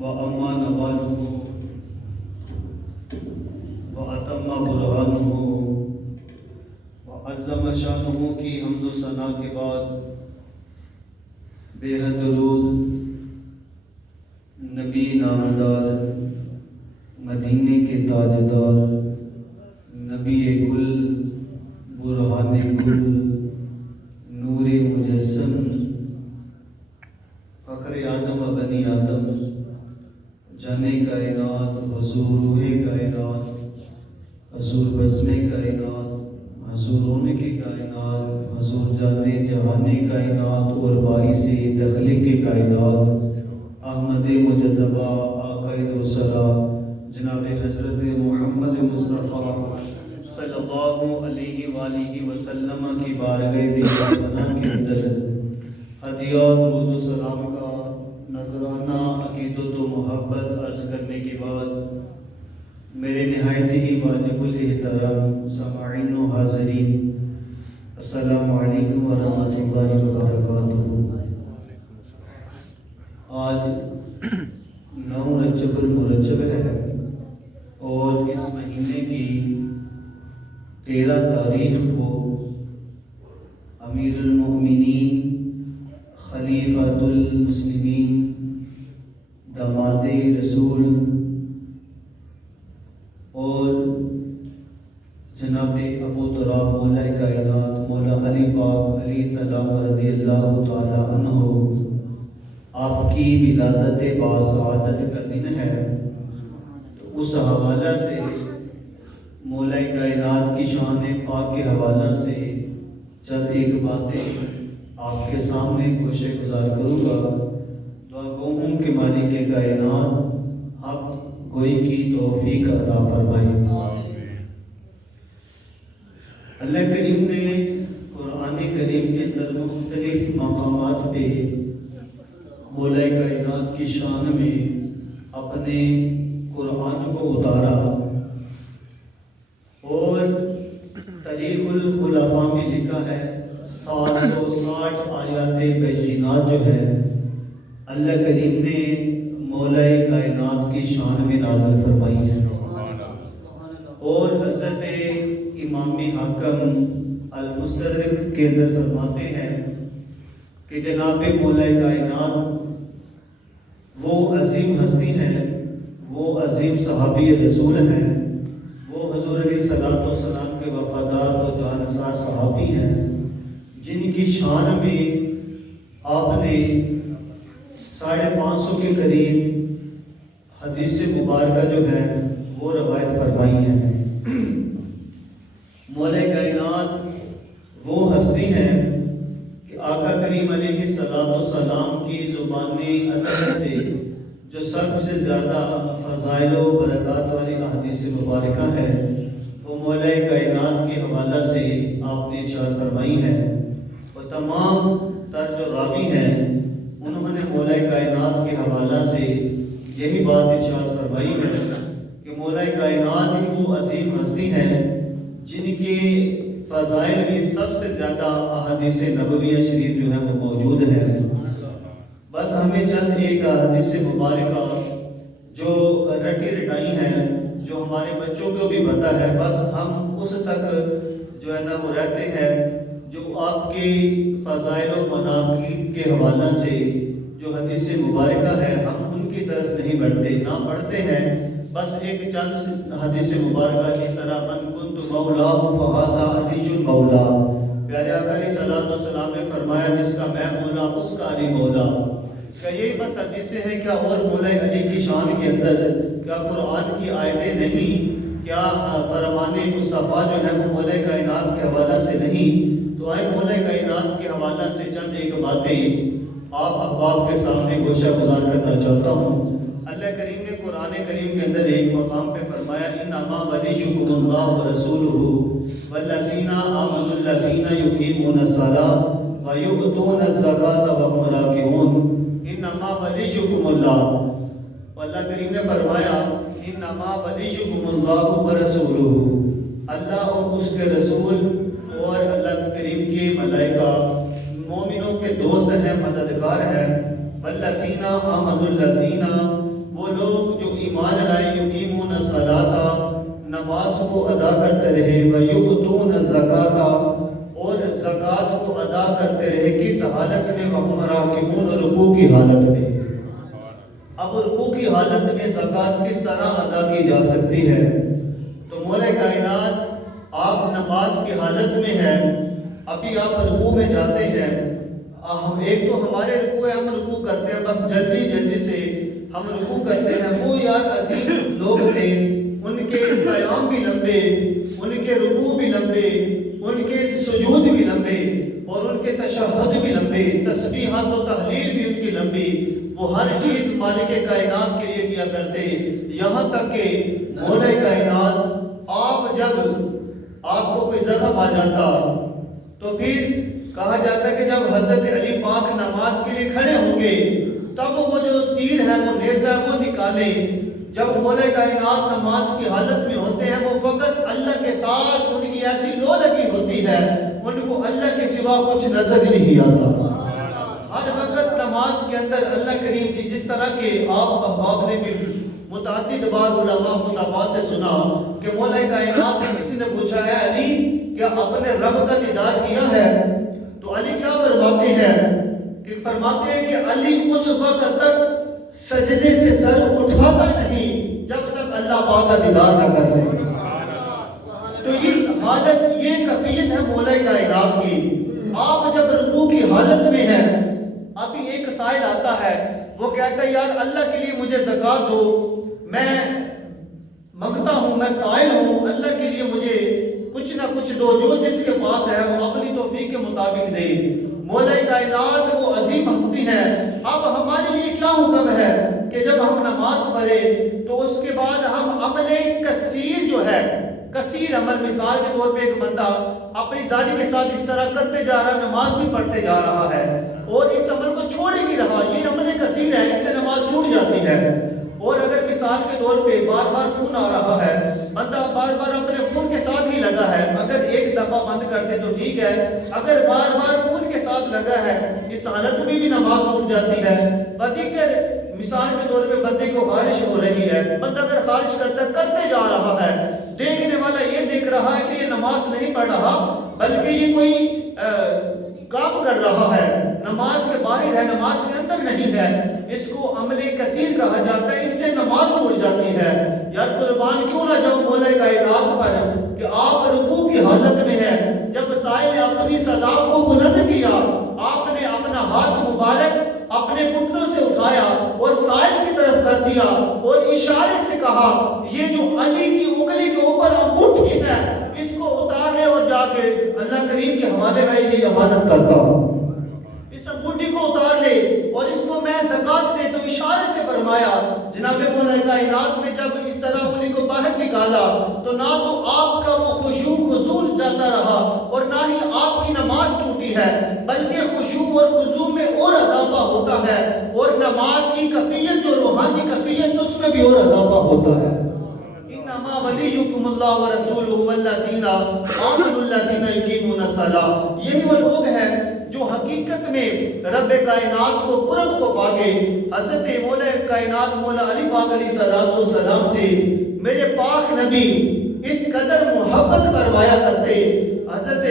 وأما نواله وأتم برهانه وعظم شانه کی حمد و ثنا کے بعد بے حد درود نبی نامدار مدینے کے تاجدار نبی کل برہان کل نور مجسم فخر آدم و بنی آدم جانے کائنات حضور روح کائنات حضور بزم کائنات حضور ہونے کی کائنات حضور جانے جہانے کائنات اور باعث تخلیق کائنات احمد مجتبی آقائے دوسرا جناب حضرت محمد مصطفیٰ صلی اللہ علیہ وآلہ وسلم کی بارگاہ بیضا کے اندر ہدیات درود و سلام کا نذرانہ عقیدت و محبت عرض کرنے کے بعد میرے نہایت ہی واجب الاحترام سامعین و حاضرین السلام علیکم ورحمۃ اللہ وبرکاتہ۔ آج 9 رجب المرجب ہے اور اس مہینے کی 13 تاریخ کو امیر المؤمنین خلیفۃ المسلمین داماد رسول اور جناب ابو تراب مولا کائنات مولا علی پاک علی سلام رضی اللہ تعالی عنہ آپ کی ولادت باسعادت کا دن ہے، تو اس حوالہ سے مولا کائنات کی شان پاک کے حوالہ سے چند ایک باتیں آپ کے سامنے گوشے گزار کروں گا۔ دعا گو ہوں کہ مالک کائنات حق گوئی کی توفیق عطا فرمائے۔ اللہ کریم نے قرآن کریم کے اندر مختلف مقامات پہ مولا کائنات کی شان میں اپنے قرآن کو اتارا، اور تاریخ الخلفاء میں لکھا ہے 760 آیات بینات جو ہے اللہ کریم نے مولا کائنات کی شان میں نازل فرمائی ہے، اور حضرت امام حاکم المستدرک کے اندر فرماتے ہیں کہ جناب مولا کائنات وہ عظیم ہستی ہیں، وہ عظیم صحابی رسول ہیں، وہ حضور علیہ السلام کے وفادار و جانثار صحابی ہیں، جن کی شان میں آپ نے 550 کے قریب حدیث مبارکہ جو ہے وہ روایت فرمائی ہے۔ مولا کائنات وہ ہستی ہیں کہ آقا کریم علیہ السلام کی زبان اطہر سے جو سب سے زیادہ فضائل و برکات والی احادیث مبارکہ ہے وہ مولا کائنات کے حوالہ سے آپ نے ارشاد فرمائی ہے، اور تمام تر جو راوی ہیں انہوں نے مولا کائنات کے حوالہ سے یہی بات ارشاد فرمائی ہے کہ مولا کائنات ہی وہ عظیم ہستی ہیں جن کے فضائل میں سب سے زیادہ احادیث نبویہ شریف جو ہے وہ موجود ہے۔ بس ہمیں چند ایک احادیث مبارکہ جو رٹی رٹائی ہیں جو ہمارے بچوں کو بھی پتہ ہے، بس ہم اس تک جو ہے نا وہ رہتے ہیں، جو آپ کے فضائل و مناقب کے حوالہ سے جو حدیث مبارکہ ہے ہم ان کی طرف نہیں بڑھتے، نہ پڑھتے ہیں، بس ایک چند حدیث مبارکہ اس طرح من کنت مولا فہذا علی المولا، پیارے آقا علیہ السلام نے فرمایا جس کا میں مولا اس کا علی مولا۔ کیا یہ بس حدیثیں ہیں؟ کیا اور مولا علی کی شان کے اندر کیا قرآن کی آیتیں نہیں؟ کیا فرمان مصطفیٰ جو ہے وہ مولا کائنات کے حوالہ سے نہیں؟ تو آئے مولا کائنات کے حوالہ سے چند ایک باتیں آپ احباب کے سامنے گوشہ گزار کرنا چاہتا ہوں۔ اللہ کریم نے قرآن کریم کے اندر ایک مقام پہ فرمایا انما ولیکم اللہ ورسولہ والذین آمنوا الذین یقیمون الصلاۃ ویؤتون الزکاۃ وهم راکعون۔ انما ولیکم اللہ، اللہ کریم نے فرمایا انما ولیکم اللہ ورسولہ، اللہ اور اس کے رسول اور اللہ کریم کے ملائکہ مومنوں کے دوست ہیں، مددگار ہیں۔ والذین الذین آمنوا الذین، وہ لوگ جو ایمان لائے، یقیمون الصلاۃ، نماز کو ادا کرتے رہے، ویؤتون الزکاۃ، اور زکوٰۃ کو ادا کرتے رہے، کس حالت میں؟ وہم راکعون، رکوع کی حالت میں۔ اب رکوع کی حالت میں زکوٰۃ کس طرح ادا کی جا سکتی ہے؟ تو مولا کائنات آپ نماز کی حالت میں ہیں، ابھی آپ رکوع میں جاتے ہیں، ہم ایک تو ہمارے رکوع ہے، ہم رکوع کرتے ہیں، بس جلدی جلدی سے ہم رکوع کرتے ہیں۔ وہ یار عظیم لوگ تھے، ان کے قیام بھی لمبے، ان کے رکوع بھی لمبے، ان کے سجود بھی لمبے، اور ان کے تشہد بھی لمبے، تسبیحات و تحلیل بھی ان کی لمبی، وہ ہر چیز مالک کائنات کے لیے کیا کرتے، یہاں تک کہ مولا کائنات آپ جب آپ کو کوئی زخم آ جاتا تو پھر کہا جاتا ہے کہ جب حضرت علی پاک نماز کے لیے کھڑے ہوں گے تب وہ جو تیر ہے، وہ نیزہ ہے، وہ نکالیں۔ جب مولا کائنات نماز کی حالت میں ہوتے ہیں، وہ فقط اللہ کے ساتھ ان کی ایسی لو لگی ہوتی ہے، ان کو اللہ کے سوا کچھ نظر ہی نہیں آتا۔ ہر وقت نماز کے اندر اللہ کریم کی، جس طرح کے آپ احباب نے بھی متعدد بار علماء خطباء سے سنا کہ مولا کائنات سے کسی نے پوچھا ہے علی کیا اپنے رب کا دیدار کیا ہے؟ تو علی کیا فرماتے ہیں کہ فرماتے ہیں کہ علی اس وقت تک سجدے سے سر اٹھاتا نہیں جب تک اللہ پاک کا دیدار نہ کر لے۔ تو اس حالت، یہ کیفیت ہے مولا کائنات کی۔ آپ جب رکوع کی حالت میں ہیں، ابھی ایک سائل آتا ہے، وہ کہتا ہے یار اللہ کے لیے مجھے زکوٰۃ دو، میں منگتا ہوں، میں سائل ہوں، اللہ کے لیے مجھے کچھ نہ کچھ دو، جو جس کے پاس ہے وہ اپنی توفیق کے مطابق دے۔ مولا کائنات وہ عظیم ہستی ہے۔ اب ہمارے لیے کیا حکم ہے کہ جب ہم نماز پڑھے تو اس کے بعد ہم عمل کثیر جو ہے، کثیر عمل، مثال کے طور پہ ایک بندہ اپنی داڑھی کے ساتھ اس طرح کرتے جا رہا ہے، نماز بھی پڑھتے جا رہا ہے اور اس عمل کو چھوڑ ہی نہیں رہا، یہ عمل کثیر ہے، اس سے نماز ٹوٹ جاتی ہے۔ اور اگر مثال کے طور پہ بار بار فون آ رہا ہے، بندہ بار بار اپنے فون کے ساتھ ہی لگا ہے، اگر ایک دفعہ بند کر دے تو ٹھیک ہے، اگر بار بار فون کے ساتھ لگا ہے، اس حالت میں بھی نماز ٹوٹ جاتی ہے۔ بدیگر مثال کے طور پہ بندے کو خارش ہو رہی ہے، بندہ اگر خارش کرتے جا رہا ہے، دیکھنے والا یہ دیکھ رہا ہے کہ یہ نماز نہیں پڑھ رہا بلکہ یہ کوئی کام کر رہا ہے، نماز کے باہر ہے، نماز کے اندر نہیں ہے، اس کو عمل کثیر کہا جاتا ہے، اس سے نماز ٹوٹ جاتی ہے۔ یار قربان کیوں نہ جاؤ مولا کائنات پر کہ آپ رکوع کی حالت میں ہیں، جب سائل نے اپنی صدا کو بلند کیا، آپ نے اپنا ہاتھ مبارک اپنے گھٹنوں سے اٹھایا اور سائل کی طرف کر دیا اور اشارے سے کہا یہ جو علی کی انگلی کے اوپر انگوٹھی ہے اس کو اتار لے اور جا کے اللہ کریم کے حوالے میں یہ امانت کرتا ہوں، اس انگوٹھی کو اتار لے اور اس کو میں زکوٰۃ دے۔ تو اشارے سے فرمایا جناب مولا کائنات نے جب اس طرح انگلی کو باہر نکالا تو نہ تو آپ کا وہ خشوع خضوع جاتا رہا اور نہ ہی آپ کی نماز ٹوٹی ہے، بلکہ خشوع اور خضوع میں اور اضافہ ہوتا ہے اور نماز کی کیفیت جو روحانی کیفیت اس میں بھی اور اضافہ ہوتا ہے۔ انما ولیکم اللہ ورسولہ والذین آمنوا الذین یقیمون الصلاۃ، یہی وہ لوگ ہیں جو حقیقت میں رب کائنات کو قرب کو پاگے۔ حضرت مولا کائنات مولا علی پاک علیہ السلام سے میرے پاک نبی اس قدر محبت فرمایا کرتے، حضرت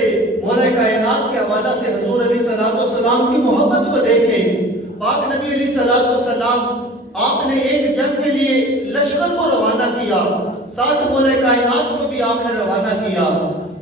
مولا کائنات کے حوالہ سے حضور علیہ السلام کی محبت کو دیکھیں۔ پاک نبی علیہ السلام آپ نے ایک جنگ کے لیے لشکر کو روانہ کیا، ساتھ مولا کائنات کو بھی آپ نے روانہ کیا،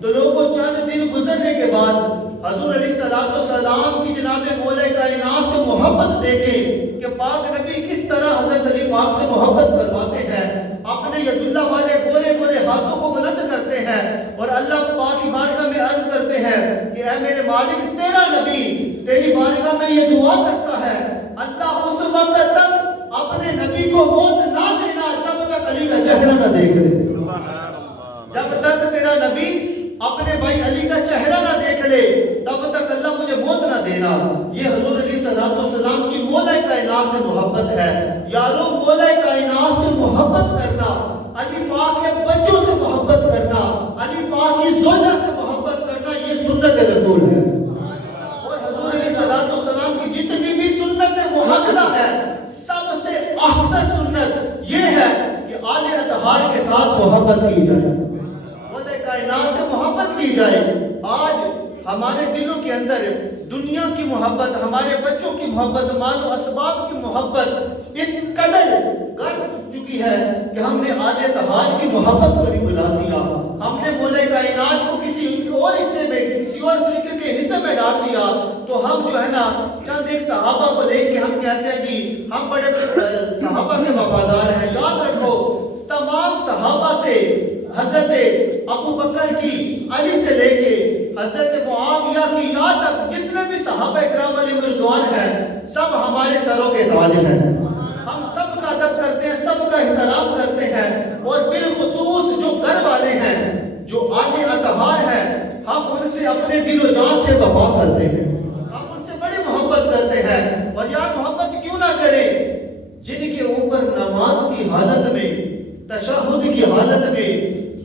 تو لوگوں چند دن گزرنے کے بعد حضور علیہ السلام کی جناب مولا کائنات سے محبت دیکھیں کہ پاک نبی کس طرح حضرت علی پاک سے محبت فرماتے ہیں، اپنے ید اللہ والے گورے گورے ہاتھوں کو بلند کرتے ہیں اور اللہ پاک کی بارگاہ میں عرض کرتے ہیں کہ اے میرے مالک تیرا نبی تیری بارگاہ میں یہ دعا کرتا ہے اللہ اس وقت تک اپنے نبی کو موت نہ دینا جب تک علی کا چہرہ نہ دیکھ لے، جب تک تیرا نبی اپنے بھائی علی کا چہرہ نہ دیکھ لے تب تک اللہ مجھے موت نہ دینا۔ یہ حضور علیہ السلام کی مولا کائنات سے محبت ہے۔ یارو مولا کائنات سے محبت کرنا، علی پاک کے بچوں سے محبت کرنا، علی پاک کی زوجہ سے محبت کرنا، یہ سنت رسول ہے۔ اور حضور علیہ السلام کی جتنی بھی سنت محققہ ہے اطہار کے ساتھ محبت کی جائے، مولا کائنات سے محبت کی جائے۔ آج ہمارے دلوں کے اندر دنیا کی محبت، ہمارے بچوں کی محبت، مال و اسباب کی محبت اس قدر غرق چکی ہے کہ ہم نے آل اطہار کی محبت کو ہی بلا دیا، ہم نے مولا کائنات کو کسی اور حصے میں، کسی اور فرقے کے حصے میں ڈال دیا۔ تو ہم جو ہے نا چند ایک صحابہ کو لے کے ہم کہتے ہیں جی ہم بڑے صحابہ کے وفادار ہیں۔ یاد رکھو تمام صحابہ سے حضرت ابو بکر کی، علی سے لے کے حضرت معاویہ کی، یہاں تک جتنے بھی صحابہ اکرام علیہ رضوان ہیں، سب ہمارے سروں کے تاج ہیں۔ ہم سب کا ادب کرتے ہیں، سب کا احترام کرتے ہیں، اور بالخصوص جو گھر والے ہیں، جو آل اطہار ہیں، ہم ان سے اپنے دل و جان سے وفا کرتے ہیں، ہم ان سے بڑی محبت کرتے ہیں۔ اور یار محبت کیوں نہ کریں جن کے اوپر نماز کی حالت میں، تشہد کی حالت میں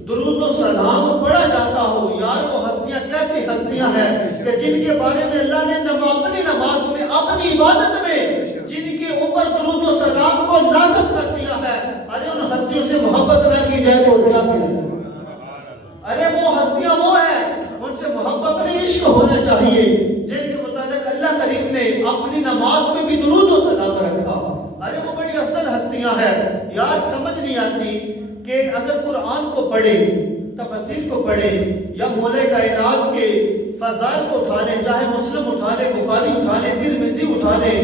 درود و سلام پڑھا جاتا ہو۔ یار وہ ہستیاں کیسی ہستیاں ہیں کہ جن کے بارے میں اللہ نے اپنی نماز میں، اپنی عبادت میں جن کے اوپر درود و سلام کو لازم کر دیا ہے۔ ارے ان ہستیوں سے محبت نہ کی جائے تو کیا کیا جائے؟ ارے وہ ہستیاں وہ ہیں، ان سے محبت نہیں عشق ہونا چاہیے جن کے متعلق اللہ کریم نے اپنی نماز میں بھی درود و سلام رکھا۔ ارے وہ بڑی اصل ہستیاں ہیں۔ یار سمجھ نہیں آتی کہ اگر قرآن کو پڑھے، تفسیر کو پڑھے، یا مولا کائنات کے فضائل کو اٹھا لیں، چاہے مسلم اٹھا لیں، بخاری اٹھا لیں، ترمذی اٹھا لیں،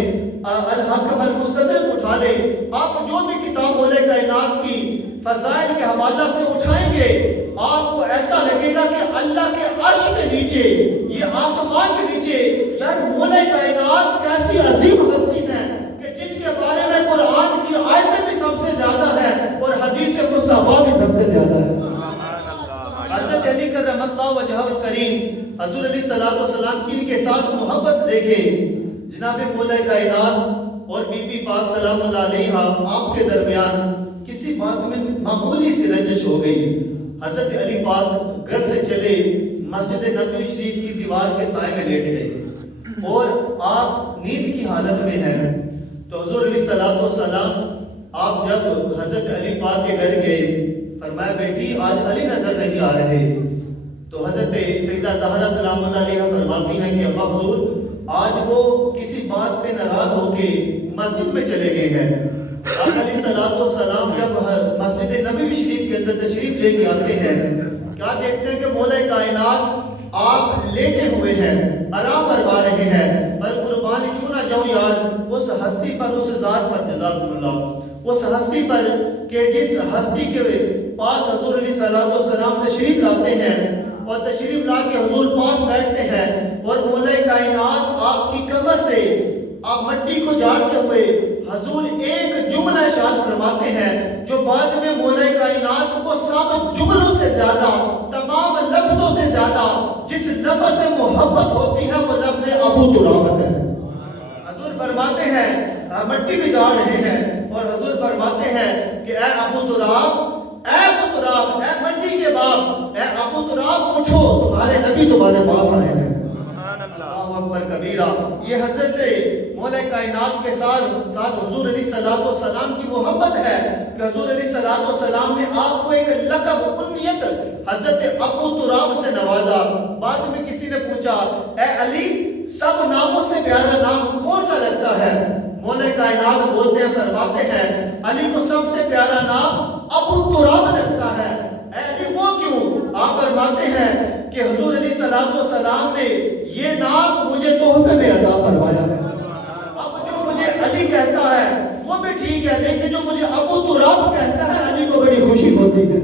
الحاکم المستدرک اٹھا لیں، آپ جو بھی کتاب مولا کائنات کی فضائل کے حوالہ سے اٹھائیں گے، آپ کو ایسا لگے گا کہ اللہ کے عرش کے نیچے، یہ آسمان کے نیچے، یار مولا کائنات کیسی عظیم ہستی ہے کہ جن کے بارے میں قرآن کی آیتیں بھی سب سے زیادہ ہیں اور حدیث مصطفیٰ بھی سب سے زیادہ ہے۔ حضرت علی کرم اللہ وجہہ الکریم، حضور علیہ السلام کی ان کے ساتھ محبت دیکھیں۔ جناب مولا کائنات اور بی بی پاک سلام اللہ علیہا، آپ کے درمیان کسی بات میں معمولی سی رنجش ہو گئی۔ حضرت علی پاک گھر سے چلے، مسجد نبوی شریف کی دیوار کے سائے میں لیٹ گئے، اور آپ نیند کی حالت میں ہیں۔ تو حضور علیہ السلام آپ جب حضرت علی پاک کے گھر گئے، فرمایا بیٹی آج علی نظر نہیں آ رہے۔ تو حضرت سیدہ زہرا سلام اللہ علیہ فرماتی ہیں کہ ابا حضور آج وہ کسی بات پہ ناراض ہو کے مسجد میں چلے گئے ہیں۔ آپ علیہ السلام جب مسجد نبوی شریف کے اندر تشریف لے کے آتے ہیں، کیا دیکھتے ہیں کہ مولا کائنات آپ لیٹے ہوئے ہیں، آرام فرما رہے ہیں۔ پر قربان کیوں نہ جاؤں یار اس ہستی پر، اس ذات پر، جزاکم اللہ، اس ہستی پر کہ جس ہستی کے پاس حضور علیہ السلام تشریف لاتے ہیں، اور تشریف لا کے حضور پاس بیٹھتے ہیں، اور مولا کائنات آپ کی کمر سے آپ مٹی کو جھاڑتے ہوئے حضور ایک جملہ ارشاد فرماتے ہیں جو بعد میں مولا کائنات کو سب جملوں سے زیادہ، تمام لفظوں سے زیادہ جس لفظ سے محبت ہوتی ہے وہ لفظ ابو تراب ہے۔ حضور فرماتے ہیں، مٹی بھی جھاڑ رہے ہیں، اور حضور فرماتے ہیں کہ اے ابو تراب، اے ابو تراب، اے مٹی کے باپ، اے ابو تراب اٹھو، تمہارے نبی تمہارے پاس آئے ہیں۔ اللہ اکبر کبیرہ۔ یہ حضرت مولا کائنات کے ساتھ حضور علیہ السلام کی محبت ہے کہ حضور علیہ السلام نے آپ کو ایک لقب، کنیت حضرت ابو تراب سے نوازا۔ بعد میں کسی نے پوچھا اے علی سب ناموں سے پیارا نام کون سا لگتا ہے؟ مولا کائنات بولتے ہیں، فرماتے ہیں علی کو سب سے پیارا نام ابو تراب لگتا ہے۔ اے علی وہ کیوں؟ آپ فرماتے ہیں کہ حضور علیہ السلام نے یہ نام مجھے تحفے میں عطا فرمایا ہے۔ اب جو مجھے علی کہتا ہے وہ بھی ٹھیک ہے، لیکن جو مجھے ابو تراب کہتا ہے علی کو بڑی خوشی ہوتی ہے۔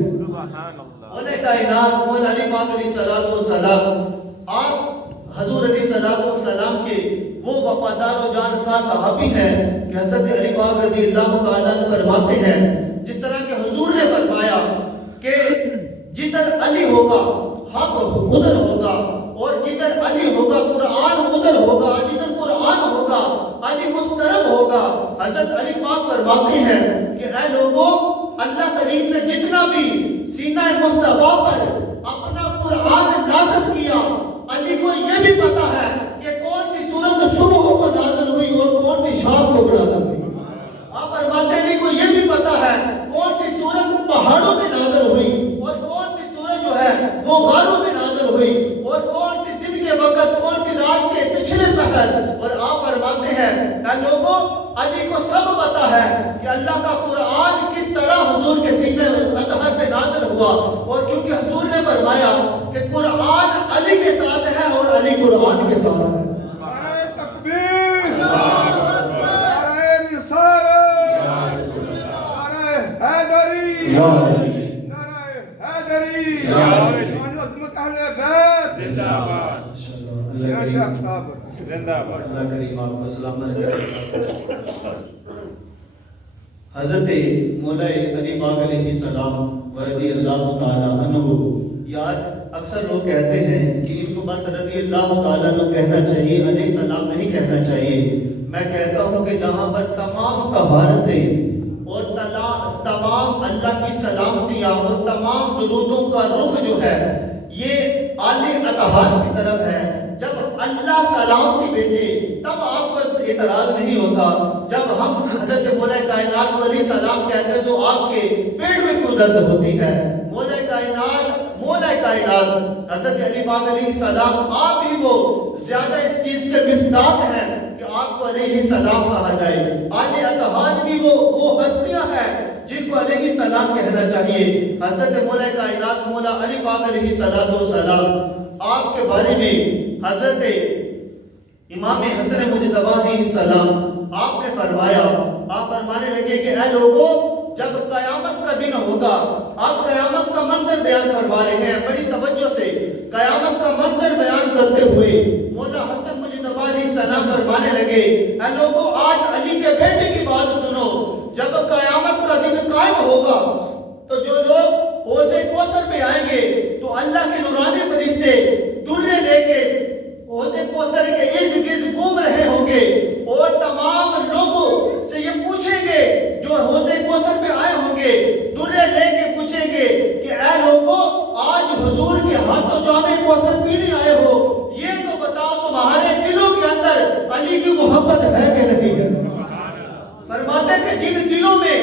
مولا کائنات مولا علی پاک علیہ السلام، آپ حضور علیہ السلام کے وہ وفادار و جانسار صحابی ہیں کہ حضرت علی پاک رضی اللہ تعالیٰ عنہ فرماتے ہیں جس طرح کہ حضور نے فرمایا کہ جدھر علی ہوگا حق ادھر ہوگا، اور جدھر علی ہوگا قرآن ادھر ہوگا، جدھر قرآن ہوگا علی اس طرف ہوگا۔ حضرت علی پاک فرماتے ہیں کہ اے لوگوں، اللہ کریم نے جتنا بھی سینہ مصطفیٰ پر اپنا قرآن نازل کیا، علی کو یہ بھی پتا ہے کہ کون سی سورت صبح کو نازل ہوئی اور کون سی شام کو نازل ہوئی۔ آپ فرماتے ہیں علی کو یہ بھی پتا ہے کون سی سورت پہاڑوں علی کو سب پتا ہے کہ اللہ کا قرآن کس طرح حضور کے سینے اطہر پہ نازل ہوا، اور کیونکہ حضور نے فرمایا کہ قرآن علی کے ساتھ ہے اور علی قرآن کے ساتھ ہے۔ نعرہ تکبیر، نعرہ رسالت، نعرہ حیدری، نعرہ حیدری، عظمت اہل بیت زندہ باد، اللہ کریم آپ کو سلامت رکھے۔ حضرت مولا علی پاک علیہ السلام رضی اللہ تعالیٰ عنہ، یار اکثر لوگ کہتے ہیں کہ ان کو بس رضی اللہ تعالیٰ عنہ کہنا چاہیے، علیہ السلام نہیں کہنا چاہیے۔ میں کہتا ہوں کہ جہاں پر تمام طہارتیں اور تمام اللہ کی سلامتیاں اور تمام درودوں کا رخ جو ہے یہ عالی اطہار کی طرف ہے، جب اللہ سلامتی بھیجے تب آپ کو اعتراض نہیں ہوتا۔ جب ہم حضرت مولا کائنات علیہ السلام کہتے ہیں تو آپ کے پیٹ میں کیوں درد ہوتی ہے؟ مولا کائنات حضرت علی پاک علیہ السلام آپ ہی وہ زیادہ اس چیز کے مصداق ہیں کہ آپ کو علیہ السلام کہا جائے۔ عالی اطہار بھی وہ ہستیاں ہیں جن کو علیہ السلام کہنا چاہیے۔ حضرت مولا کائنات مولا علی پاک علیہ السلام آپ کے بارے میں حضرت امام حسن مجتبی علیہ السلام آپ نے فرمایا، آپ فرمانے لگے کہ اے لوگوں جب قیامت کا دن ہوگا، آپ قیامت کا منظر بیان فرما رہے ہیں بڑی توجہ سے، قیامت کا منظر بیان کرتے ہوئے مولا حسن مجتبی علیہ السلام فرمانے لگے اے لوگوں آج علی کے بیٹے کی بات سنو، جب قیامت کا دن قائم ہوگا تو جو لوگ حوض کوثر پہ آئیں گے تو اللہ کے نورانی فرشتے درے لے کے حوض کوثر کے ارد گرد گھوم رہے ہوں گے، اور تمام لوگوں سے یہ پوچھیں گے جو حوض کوثر پہ آئے ہوں گے، درے لے کے پوچھیں گے کہ اے لوگوں آج حضور کے ہاتھوں جام کوثر پینے آئے ہو، یہ تو بتاؤ تمہارے دلوں کے اندر علی کی محبت ہے کہ نہیں ہے؟ فرماتے کہ جن دلوں میں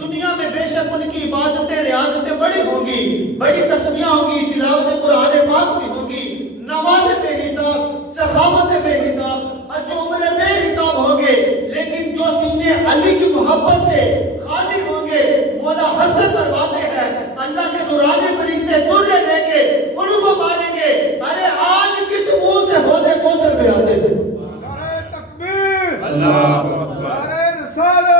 دنیا میں بے شک ان کی عبادتیں ریاضتیں بڑی ہوں گی، بڑی تسبیحیں ہوں گی، تلاوت قرآن پاک بھی ہوگی، نماز بے حساب، سخاوت بے حساب، حج و عمرے بے حساب ہوں گے، لیکن جو سینے علی کی محبت سے خالی ہوں گے، مولا حسن فرماتے ہیں اللہ کے نورانی فرشتے درے لے کے ان کو ماریں گے۔ ارے آج کس منہ سے حوض کوثر پہ آتے ہیں؟ نعرہ تکبیر، اللہ اکبر، نعرہ رسالت،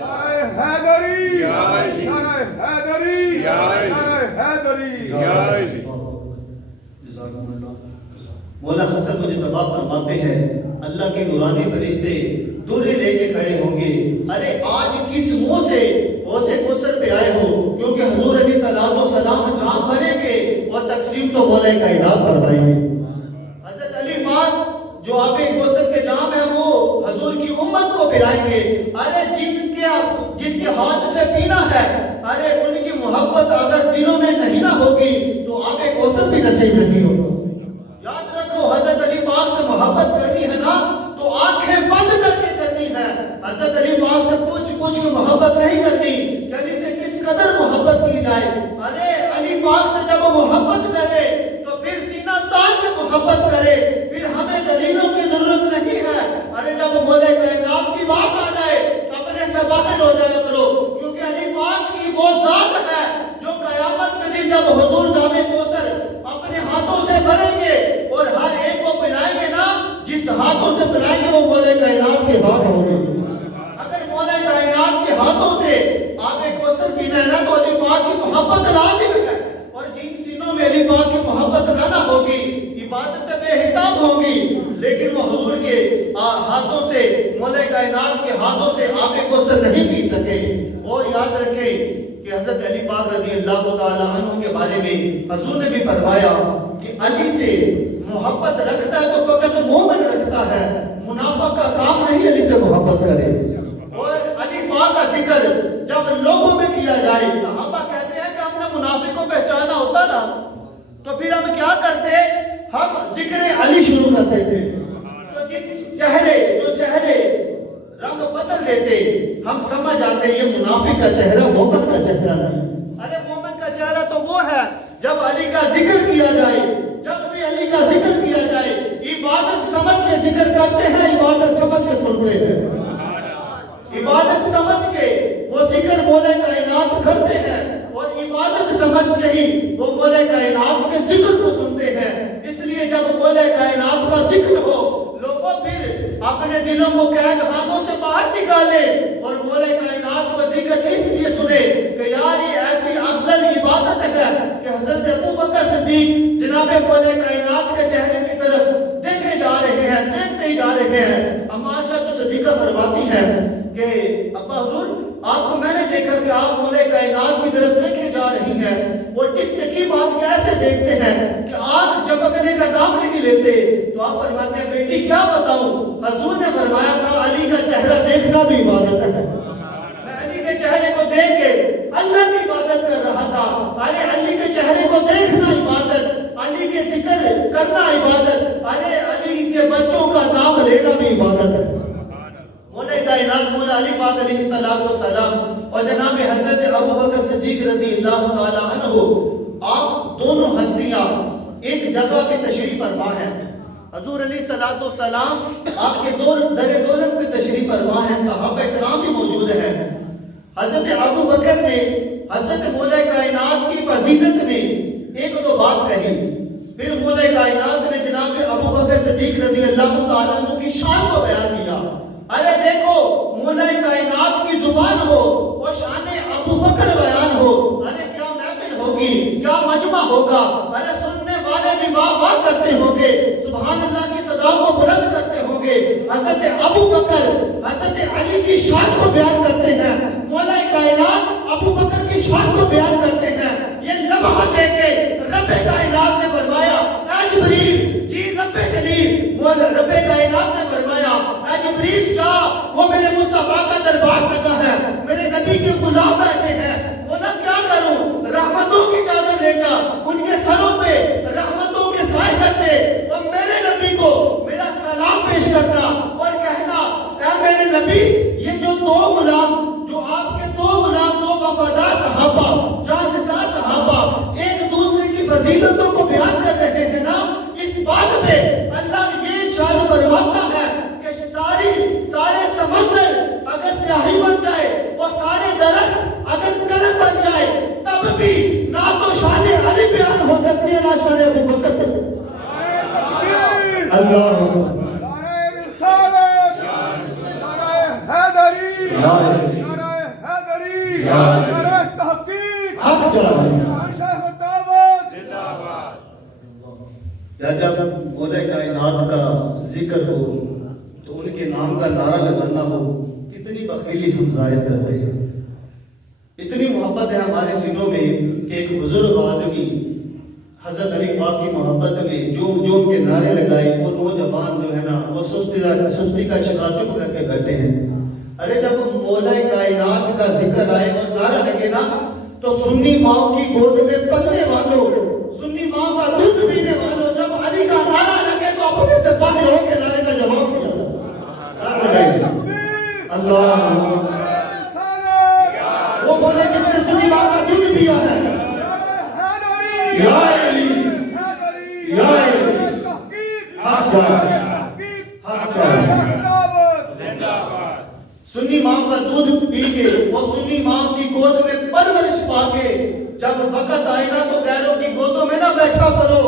نعرہ حیدری، نعرہ حیدری، نعرہ حیدری۔ مولا حسن مجتبی فرماتے ہیں اللہ کے نورانی فرشتے درے لے کے کھڑے ہوں گے، ارے آج کس منہ سے حوض کوثر پہ آئے ہو؟ کیونکہ حضور علیہ السلام جام بھریں گے اور تقسیم تو مولا کائنات فرمائیں گے۔ حضرت علی پاک جو آب کوثر کے جام ہے وہ حضور کی امت کو پلائیں گے، ارے جن کے ہاتھ سے پینا ہے، ارے ان کی محبت اگر دلوں میں نہیں نہ ہوگی تو آب کوثر بھی نصیب نہیں ہوگا۔ یاد رکھو حضرت علی پاک سے محبت کرنی ہے نا تو آنکھیں بند کر کے کرنی ہے، حضرت علی پاک سے پوچھ کے محبت نہیں کرنی کہ علی سے کس قدر محبت کی جائے۔ ارے علی پاک سے جب محبت کرے تو پھر سینہ تان کے محبت کرے، پھر ہمیں دلیلوں کی ضرورت نہیں ہے۔ ارے جب مولا کائنات کی بات آ جائے اپنے سے باطل ہو جائے کرو، کیونکہ علی پاک کی وہ ذات ہے جو قیامت کے دن جب حضور جام کوثر اپنے ہاتھوں سے بھریں گے اور ہر ایک کو پلائیں گے نا، جس ہاتھوں سے پلائیں گے وہ مولا کائنات کے ہاتھ ہوں گے۔ اگر مولا کائنات کے ہاتھوں سے آب کوثر پینا ہے نا تو علی پاک کی محبت لازم ہے، اور جن سینوں میں علی پاک کی محبت نہ ہوگی عبادت بے حساب ہوگی، لیکن وہ حضور کے ہاتھوں سے مولا کائنات کے ہاتھوں سے آب کوثر نہیں پی سکے۔ وہ یاد رکھیں کہ حضرت علی پاک رضی اللہ تعالیٰ عنہ کے بارے میں حضور نے بھی فرمایا کہ علی سے محبت رکھتا ہے تو فقط مومن رکھتا ہے، منافق کا کام نہیں علی سے محبت کرے۔ اور علی پاک کا ذکر جب لوگوں میں کیا جائے، صحابہ کہتے ہیں کہ ہم نے منافق کو پہچانا ہوتا نا تو پھر ہم کیا کرتے؟ ہم ذکر علی شروع کرتے تھے، تو جو چہرے رنگ بدل دیتے ہم سمجھ آتے یہ منافق کا چہرہ مومن کا چہرہ نہیں۔ ارے مومن کا چہرہ تو وہ ہے جب علی کا ذکر کیا جائے، جب بھی علی کا ذکر کیا جائے عبادت سمجھ کے ذکر کرتے ہیں، عبادت سمجھ کے سنتے ہیں۔ سنتے ہی وہ مولا کائنات کے ذکر کو سنتے ہیں. اس لیے جب مولا کائنات کا ذکر ہو لوگوں پھر اپنے دلوں کو قید خانوں سے باہر نکالے اور مولا کائنات کا ذکر اس لیے سنے کہ یار یہ ایسی افضل عبادت ہے کہ حضرت ابو بکر صدیق جناب مولا کائنات کے چہرے کی طرف دیکھے جا رہے ہیں, دیکھتے ہی جا رہے ہیں. اما عائشہ صدیقہ فرماتی ہے کہ ابا حضور آپ کو میں نے دیکھا کہ آپ مولا کائنات کی طرف دیکھے جا رہی ہیں. وہ ٹکٹکی بات کیسے دیکھتے ہیں کہ آنکھ جھپکنے کا نام نہیں لیتے. تو آپ فرماتے ہیں بیٹی کیا بتاؤں, حضور نے فرمایا تھا علی کا چہرہ دیکھنا بھی عبادت ہے. میں علی کے چہرے کو دیکھ کے اللہ کی عبادت کر رہا تھا. ارے علی کے چہرے کو دیکھنا عبادت, علی کے ذکر کرنا عبادت, ارے علی کے بچوں کا نام لینا بھی عبادت ہے. مولا کائنات مولا علی پاک علیہ السلام اور جناب حضرت ابو بکر صدیق رضی اللہ تعالی عنہ, آپ دونوں ہستیاں ایک جگہ پہ تشریف فرما ہیں. حضور علیہ السلام آپ کے در دولت پہ تشریف فرما ہیں, صحابہ کرام بھی موجود ہیں. حضرت ابو بکر نے حضرت مولا کائنات کی فضیلت میں ایک دو بات کہی. پھر مولا کائنات نے جناب ابو بکر صدیق رضی اللہ تعالیٰ عنہ کی شان کو بیان کیا. ارے دیکھو مولا کائنات کی زبان ہو وہ شان ابو بکر بیان ہو, ارے کیا محفل ہوگی, کیا مجمع ہوگا. ارے سننے والے بھی واہ واہ کرتے ہوں گے, سبحان اللہ کی صدا کو بلند کرتے ہوں گے. حضرت ابو بکر حضرت علی کی شان کو بیان کرتے ہیں, مولا کائنات ابو بکر کی شان کو بیان کرتے ہیں. یہ لمحہ دے کے رب کائنات نے فرمایا اے جبریل, جی رب جلیل مولا رب کائنات نے فرمایا اے جبریل جا, وہ میرے مصطفیٰ کا دربار لگا ہے, میرے نبی کے غلام بیٹھے ہیں. مولا کیا کروں, رحمتوں کی چادر لے جا, ان کے سروں پہ رحمتوں کے سائے کرتے اور میرے نبی کو میرا سلام پیش کرنا اور کہنا اے میرے نبی یہ جو دو غلام, جو آپ کے دو غلام, دو وفادار صحابہ, جان نثار صحابہ ایک دوسرے کی فضیلتوں کو بیان کر رہے ہیں نا, اس بات پہ اللہ یہ ارشاد فرماتا ہے کہ سارے سمندر اگر سیاہی بن جائے, وہ سارے درخت اگر قلم بن جائے, تب بھی نہ تو شان علی بیان ہو سکتی ہے نہ شان ابو بکر. اللہ اکبر. جب مولا کائنات کا ذکر ہو تو ان کے نام کا نعرہ لگانا ہو, کتنی بخیلی ہم ظاہر کرتے ہیں. اتنی محبت ہے ہمارے سینوں میں کہ ایک بزرگ آدمی حضرت علی پاک کی محبت میں جوم کے نعرے لگائے, وہ نوجوان جو ہے نا وہ سستی کا شکار چپ کر کے بیٹھے ہیں. ارے جب مولا کائنات کا ذکر آئے اور نعرہ لگے نا تو سنی ماں کی گود میں پلنے والوں, سنی ماں کا دودھ پینے والوں, جب علی کا نعرہ لگے تو اپنے سے باہر ہو کے نعرے کا جواب دیا. اللہ وہ بولے جس نے سنی ماں کا دودھ پیا ہے, یا علی یا علی حق چاہے حق چاہے. سنی ماں کا دودھ پی کے, وہ سنی ماں کی گود میں پرورش پا کے, جب وقت آئے نا تو غیروں کی گودوں میں نہ بیٹھا کرو,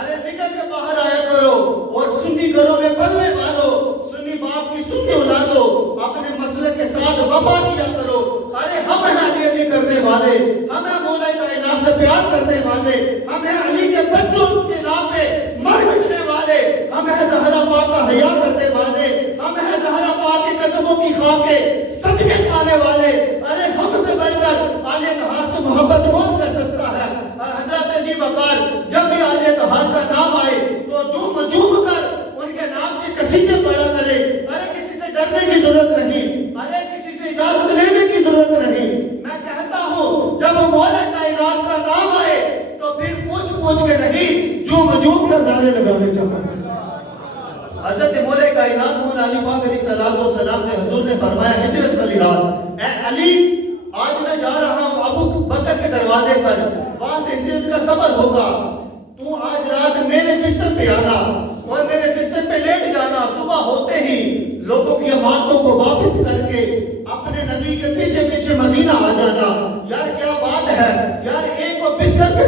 ارے نکل کے باہر آیا کرو اور سنی گھروں میں پلنے والوں, سنی باپ کی سنی اولادوں اپنے مسئلے کے ساتھ وفا کیا کرو. ارے ہم ہیں علی علی کرنے والے, ہم ہیں مولا کائنات سے پیار کرنے والے, ہم ہیں علی کے بچوں کے نام پہ مر مٹنے والے, ہم ہیں زہرا پاک کا حیا کرنے والے, ہم ہیں زہرا پاک کے قدموں کی خاک کے صدقے کھانے والے. ارے ہم سے بڑھ کر علی طہار سے محبت کون کر سکتا ہے. حضرت عزیز وقار جب بھی علی طہار کا نام آئے تو جھوم کر ان کے نام کے قصیدے پڑھا کرے. ارے کسی سے ڈرنے کی ضرورت نہیں, ارے کسی سے اجازت لینے کی ضرورت نہیں. میں کہتا ہوں جب مولا کائنات کا نام آئے تو پھر پوچھ کے نہیں, جھوم کر نعرے لگانے چاہیے. حضرت مولا کائنات مولا علی پاک علیہ السلام سے حضور نے فرمایا ہجرت والی رات, اے علی آج میں جا رہا ہوں ابو بکر کے دروازے پر, وہاں سے ہجرت کا سفر ہوگا, تو آج رات میرے بستر پہ آنا اور میرے بستر پہ لیٹ جانا, صبح ہوتے ہی لوگوں کی امانتوں کو واپس کر کے اپنے نبی کے پیچھے پیچھے مدینہ آ جانا. یار کیا بات ہے یار, ایک کو بستر پہ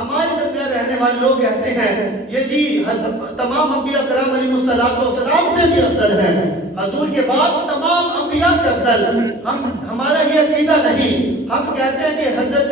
ہمارے درمیان رہنے والے لوگ کہتے ہیں یہ جی تمام انبیاء کرام علیہ السلام سے بھی افضل ہے، حضور کے بعد تمام انبیاء سے افضل۔ ہمارا یہ عقیدہ نہیں، ہم کہتے ہیں کہ حضرت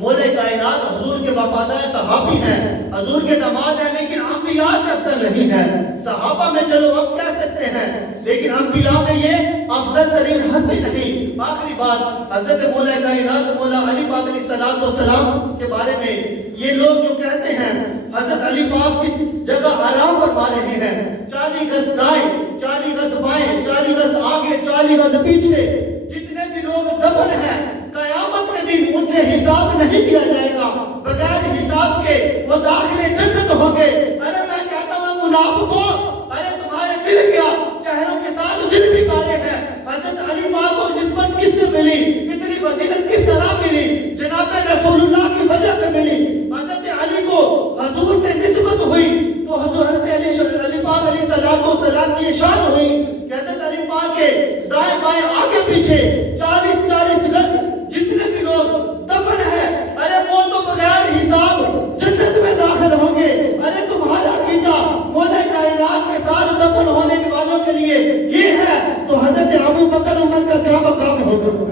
مولا کائنات حضور کے وفادار صحابی ہیں، حضور کے داماد ہیں، لیکن انبیاء سے افضل نہیں ہے۔ صحابہ میں چلو اب کہہ سکتے ہیں، لیکن انبیاء میں یہ افضل ترین ہستی نہیں۔ آخری بات، حضرت مولا کائنات مولا علی پاک علیہ السلام کے بارے میں یہ لوگ جو کہتے ہیں حضرت علی پاک جس جگہ آرام فرما رہے ہیں، 40 گز دائیں 40 گز بائیں 40 گز آگے 40 گز پیچھے جتنے بھی لوگ دفن ہیں، قیامت کے دن ان سے حساب نہیں کیا جائے گا، بغیر حساب کے وہ داخل جنت ہوں گے۔ ارے میں کہتا ہوں منافقوں، ارے تمہارے دل کیا، چہروں کے ساتھ دل بھی کالے ہیں۔ حضرت علی پاک کو نسبت کس سے ملی، اتنی فضیلت کس طرح ملی؟ جناب رسول اللہ کی وجہ سے ملی۔ حضرت علی کو حضور سے نسبت ہوئی تو حضرت علی پاک علیہ السلام کی شان ہوئی کہ حضرت علی پاک کے دائیں بائیں آگے پیچھے 40 گز جتنے بھی لوگ دفن ہیں، ارے وہ تو بغیر حساب جنت میں داخل ہوں گے۔ ارے تمہارا عقیدہ مولا کائنات کے ساتھ دفن ہونے والوں کے لیے یہ ہے تو حضرت ابو بکر عمر کا کیا مقام ہوگا؟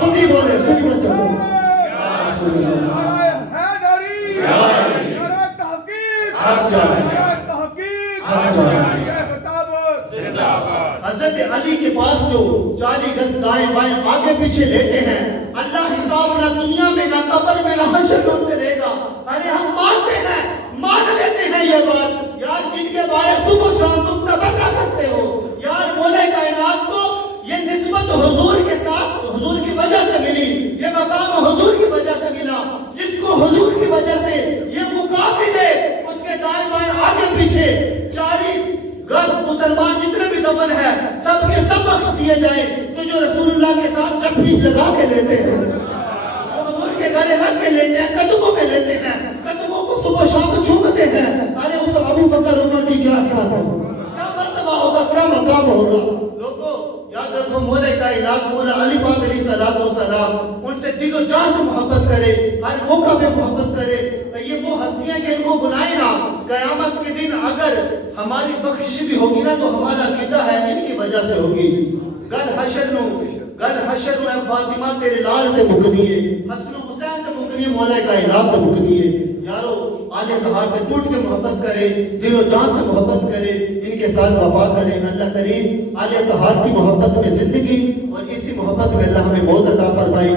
سنی بولے، سنی بچہ حضرت علی کے پاس جو 40 گز دائیں بائیں آگے پیچھے لیٹے ہیں، اللہ حساب نہ دنیا میں نہ قبر میں نہ حشر میں ان سے لے گا۔ ارے ہم مانتے ہیں، مان لیتے ہیں یہ بات، یار جن کے بارے صبح شام تم تبرہ کرتے ہو، یار مولا کائنات کو یہ نسبت حضور کے ساتھ حضور کی وجہ سے ملی، یہ مقام حضور کی وجہ سے ملا۔ جس کو حضور کی وجہ سے یہ مقام ملے، اس کے دائیں بائیں آگے پیچھے 40 گز مسلمان جتنے بھی دفن ہیں سب کے سب بخش دیے جائیں۔ تو جو رسول اللہ کے ساتھ جھپی لگا کے لیتے ہیں، وہ حضور کے گلے لگ کے لیتے ہیں، قدموں میں لیتے ہیں، قدموں کو صبح شام چھومتے ہیں، ارے اس ابو بکر عمر کی کیا مرتبہ ہوگا، کیا مقام ہوگا؟ لوگوں یاد رکھو، مولا کائنات مولا علی پاک علیہ السلام ان سے دل و جان سے محبت کرے، ہر موقع پہ محبت کرے۔ یہ وہ ہستیاں کہ ان کو بلائے نا، قیامت کے دن اگر ہماری بخشش بھی ہوگی نا تو ہمارا عقیدہ ہے ان کی وجہ سے ہوگی۔ گل حشر نو اے فاطمہ تیرے لال تے مکنی ہے، حسن و حسین تے مکنی ہے، مولا کائنات تے مکنی ہے۔ یارو آل طہار سے ٹوٹ کے محبت کرے، دل و جان سے محبت کرے، ان کے ساتھ وفا کرے۔ اللہ کریم آل طہار کی محبت میں زندگی اور اسی محبت میں اللہ ہمیں موت عطا فرمائے۔